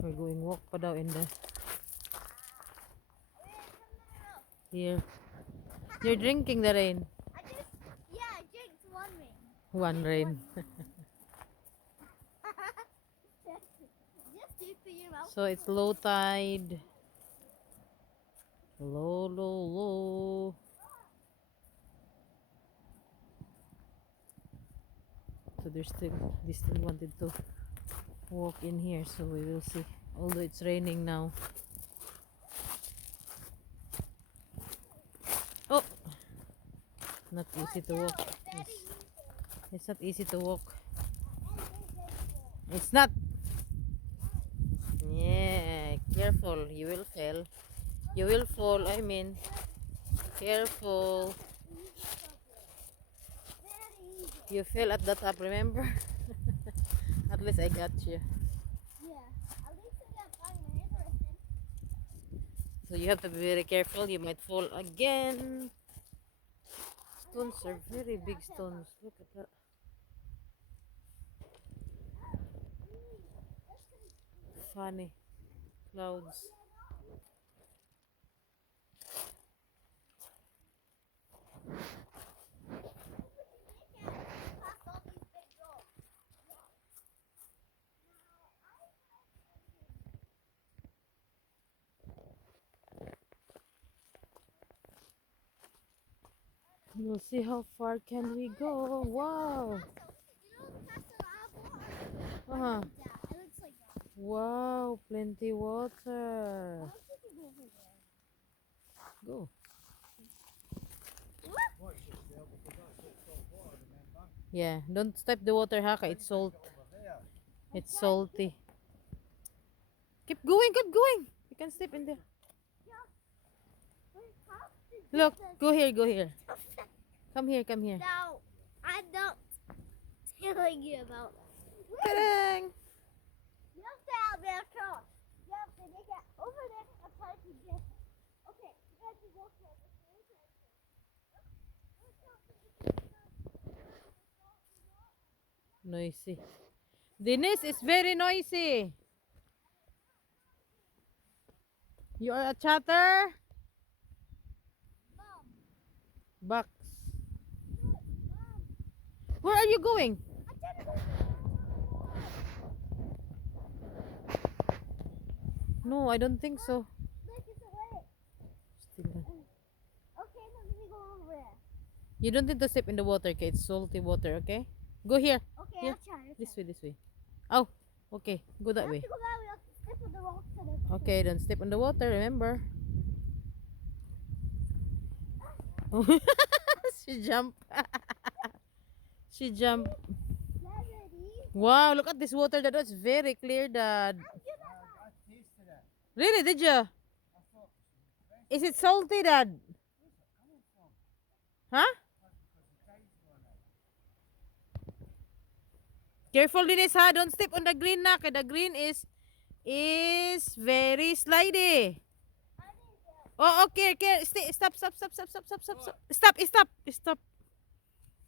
We're going walk pa daw in the here. You're drinking the rain. I drank one rain. One rain. Just do it for your mouth. So it's low tide. Low, low, low. So they still wanted to walk in here, so we will see. Although it's raining now. Oh, not easy to walk. It's not easy to walk. It's not. Yeah, careful. You will fall. You will fall. I mean, careful. You fell at the top, remember? At least I got you. Yeah. At least I got 5 minutes or something. So you have to be very careful. You might fall again. Stones are very big stones. Look at that. Funny clouds. We'll see how far can we go. Wow. Uh-huh. It looks like that. Wow, plenty water. Go. Yeah, don't step the water, Haka. It's salt. It's salty. Keep going, keep going. You can step in there. Look, go here, go here. Come here, come here. No, I'm not telling you about that. Ta-dang! You have to have their cross. You have to make it over there and try to get it. Okay, you guys can go for it. Noisy. Denise is very noisy. You are a chatter? Mom, Box. look, Mom. Where are you going? I didn't go to No, I don't think so. Look, it's away. Still not. Okay, now let me go over there. You don't need to step in the water, okay? It's salty water, okay? Go here. Okay, Here. I'll try. This way, this way. Oh, okay. Go that I have way. to go that way. I have to step on the rocks and everything. Okay, don't step on the water, remember? She jumped. She jumped. Yeah, ready? Wow, look at this water. That was very clear, Dad. Really, did you? Is it salty, Dad? Huh? Careful, Denise, ha? Don't step on the green na. Kaya the green is very slidey. Oh, okay, okay. Stay, stop, stop, stop, stop, stop, stop, stop, stop. Stop, stop, stop.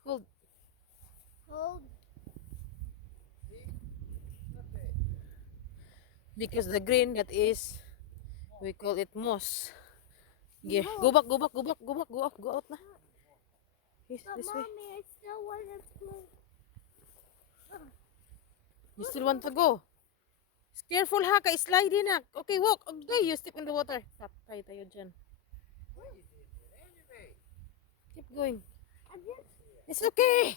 Hold. Hold. Because the green that is, we call it moss. Yeah, go back, go back, go back, go back, go out, go out na. Yes, But this way. mommy, I still want to play. You still want to go? Careful ha, ka-slide na. Okay, walk. Okay, you step in the water. Tayo tayo dyan. Keep going. I just, It's okay.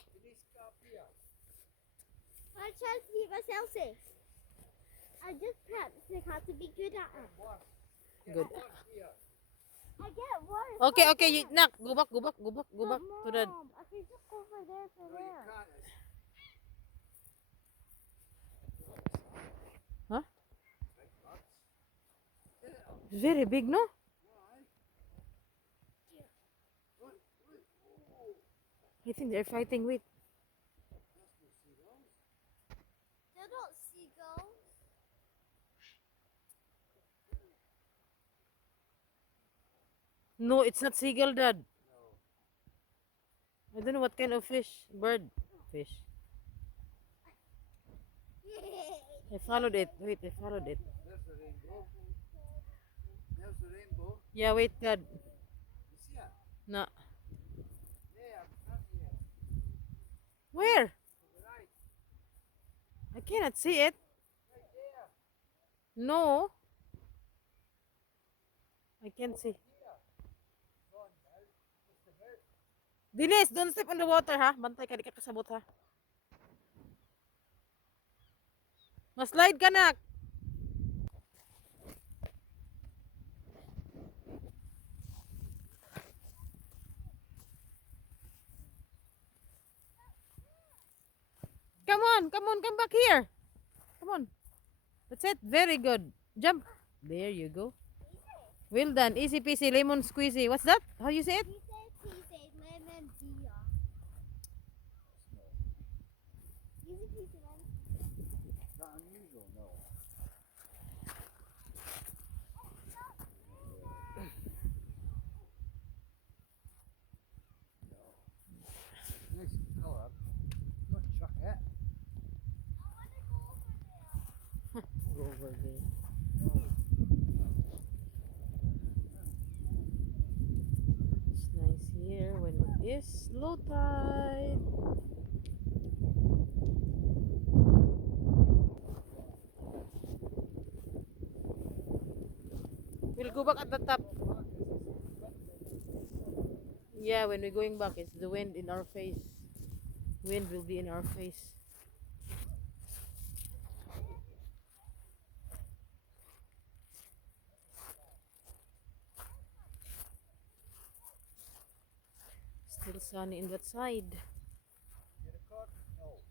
I try to keep myself safe. I just practicing how to be good at it. Good. I get worse. Okay, okay, you, nak, go back, go back, go back, go back to the... Mom, I can just go over there for there. Huh? Very big, no? I think they're fighting with... They're not seagulls. No, it's not seagull, Dad. I don't know what kind of fish. Bird. Fish. I followed it. Wait, I followed it. the rainbow. There's the rainbow. Yeah, wait, God. You see it? No. There, not here. Where? To the right. I cannot see it. Right there. No. I can't see. Here. Gone, guys. It's the bird. Dinis, don't step on the water, ha? Bantay ka, di ka kasabot, ha? Mas-slide ka na. Come on, come back here. Come on. That's it. Very good. Jump. There you go. Well done. Easy peasy lemon squeezy. What's that? How you say it? He said lemon deer. Easy peasy lemon. Not unusual, no. Nice colour. Not chuck it. I want to go over there. Go over there. It's nice here when it is low tide. We'll go back at the top. Yeah, when we're going back, it's the wind in our face. Wind will be in our face. Still sunny in that side. Get a cut? No.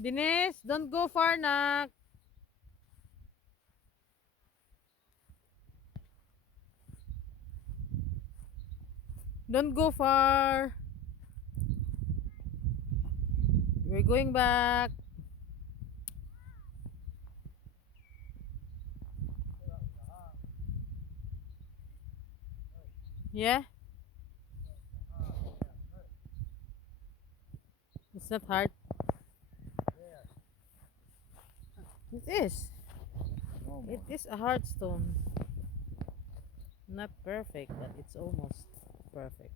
Denise, don't go far, nak. Don't go far. We're going back. Yeah? It's not hard. It is. It is a hard stone. Not perfect, but it's almost perfect.